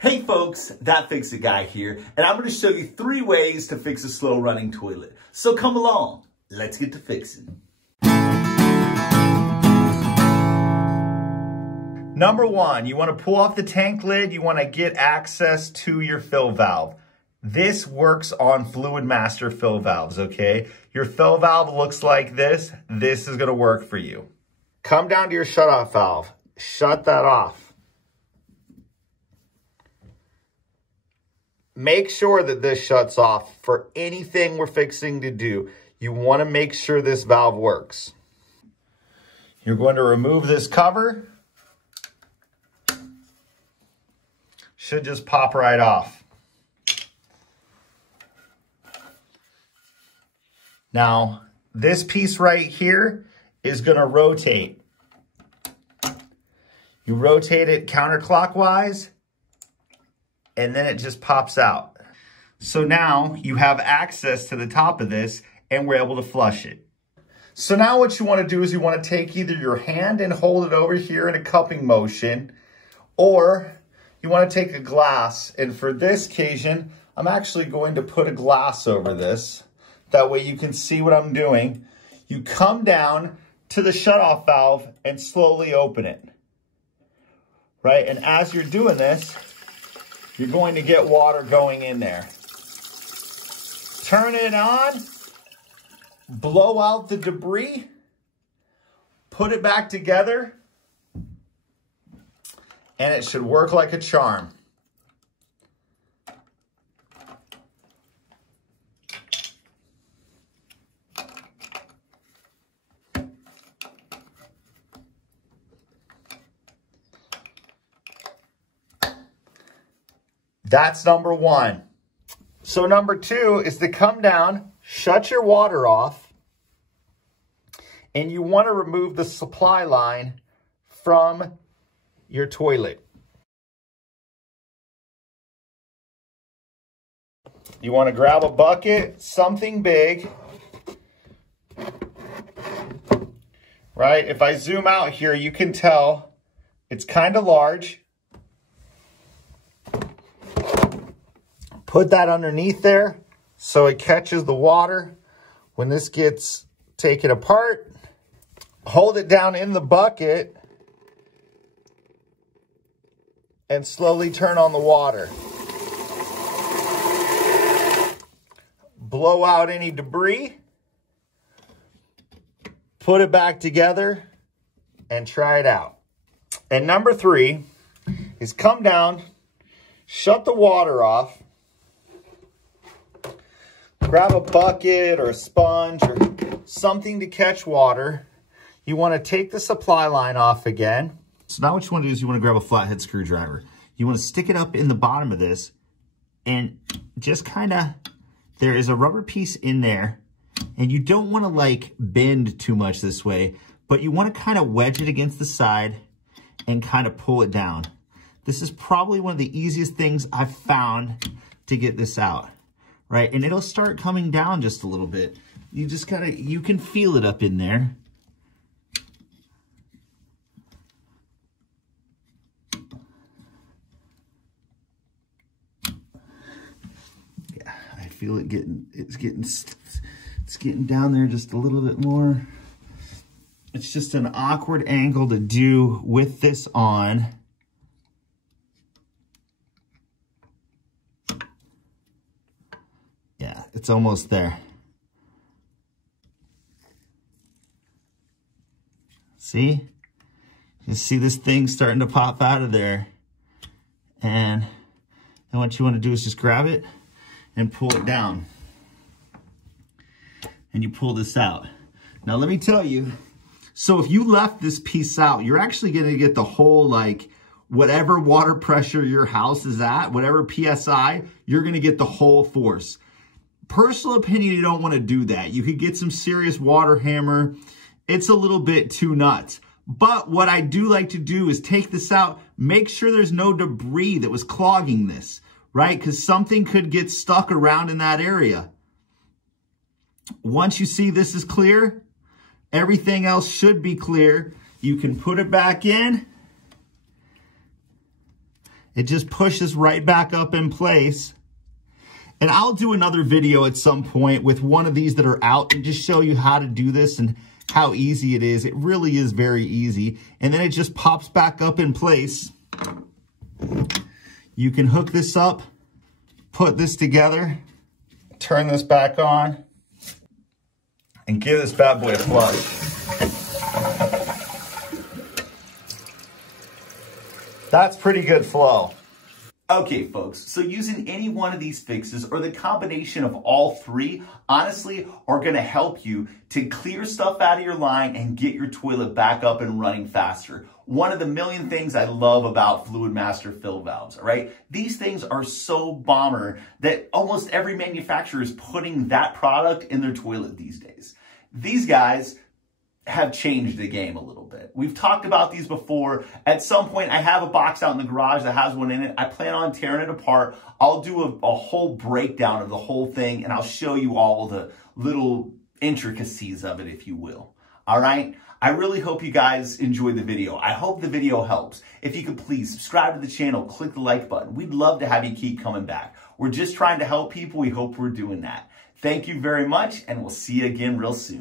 Hey folks, That Fix It Guy here, and I'm going to show you 3 ways to fix a slow running toilet. So come along, let's get to fixing. Number 1, you want to pull off the tank lid, you want to get access to your fill valve. This works on Fluid Master fill valves, okay? Your fill valve looks like this. This is going to work for you. Come down to your shutoff valve. Shut that off. Make sure that this shuts off for anything we're fixing to do. You want to make sure this valve works. You're going to remove this cover. Should just pop right off. Now, this piece right here is going to rotate. You rotate it counterclockwise, and then it just pops out. So now you have access to the top of this, and we're able to flush it. So now what you want to do is you want to take either your hand and hold it over here in a cupping motion, or you want to take a glass. And for this occasion, I'm actually going to put a glass over this. That way you can see what I'm doing. You come down to the shutoff valve and slowly open it. Right? And as you're doing this, you're going to get water going in there. Turn it on, blow out the debris, put it back together, and it should work like a charm. That's number 1. So number 2 is to come down, shut your water off, and you want to remove the supply line from your toilet. You want to grab a bucket, something big, right? If I zoom out here, you can tell it's kind of large. Put that underneath there so it catches the water. When this gets taken apart, hold it down in the bucket and slowly turn on the water. Blow out any debris, put it back together, and try it out. And number 3 is come down, shut the water off, grab a bucket or a sponge or something to catch water. You want to take the supply line off again. So now what you want to do is you want to grab a flathead screwdriver. You want to stick it up in the bottom of this and just kind of, there is a rubber piece in there and you don't want to like bend too much this way, but you want to kind of wedge it against the side and kind of pull it down. This is probably one of the easiest things I've found to get this out. Right, and it'll start coming down just a little bit. You just gotta, you can feel it up in there. Yeah, I feel it getting, it's getting down there just a little bit more. It's just an awkward angle to do with this on. Yeah, it's almost there. See? You see this thing starting to pop out of there. And then what you want to do is just grab it and pull it down. And you pull this out. Now let me tell you, so if you left this piece out, you're actually going to get the whole, like, whatever water pressure your house is at, whatever PSI, you're going to get the whole force. Personal opinion, you don't want to do that. You could get some serious water hammer. It's a little bit too nuts. But what I do like to do is take this out, make sure there's no debris that was clogging this, right? Because something could get stuck around in that area. Once you see this is clear, everything else should be clear. You can put it back in it just pushes right back up in place. And I'll do another video at some point with one of these that are out and just show you how to do this and how easy it is. It really is very easy. And then it just pops back up in place. You can hook this up, put this together, turn this back on, and give this bad boy a flush. That's pretty good flow. Okay, folks, so using any one of these fixes or the combination of all three, honestly, are gonna help you to clear stuff out of your line and get your toilet back up and running faster. One of the million things I love about Fluid Master fill valves, all right? These things are so bomber that almost every manufacturer is putting that product in their toilet these days. These guys have changed the game a little bit. We've talked about these before. At some point, I have a box out in the garage that has one in it. I plan on tearing it apart. I'll do a whole breakdown of the whole thing, and I'll show you all the little intricacies of it, if you will. All right? I really hope you guys enjoyed the video. I hope the video helps. If you could please subscribe to the channel, click the like button. We'd love to have you keep coming back. We're just trying to help people. We hope we're doing that. Thank you very much, and we'll see you again real soon.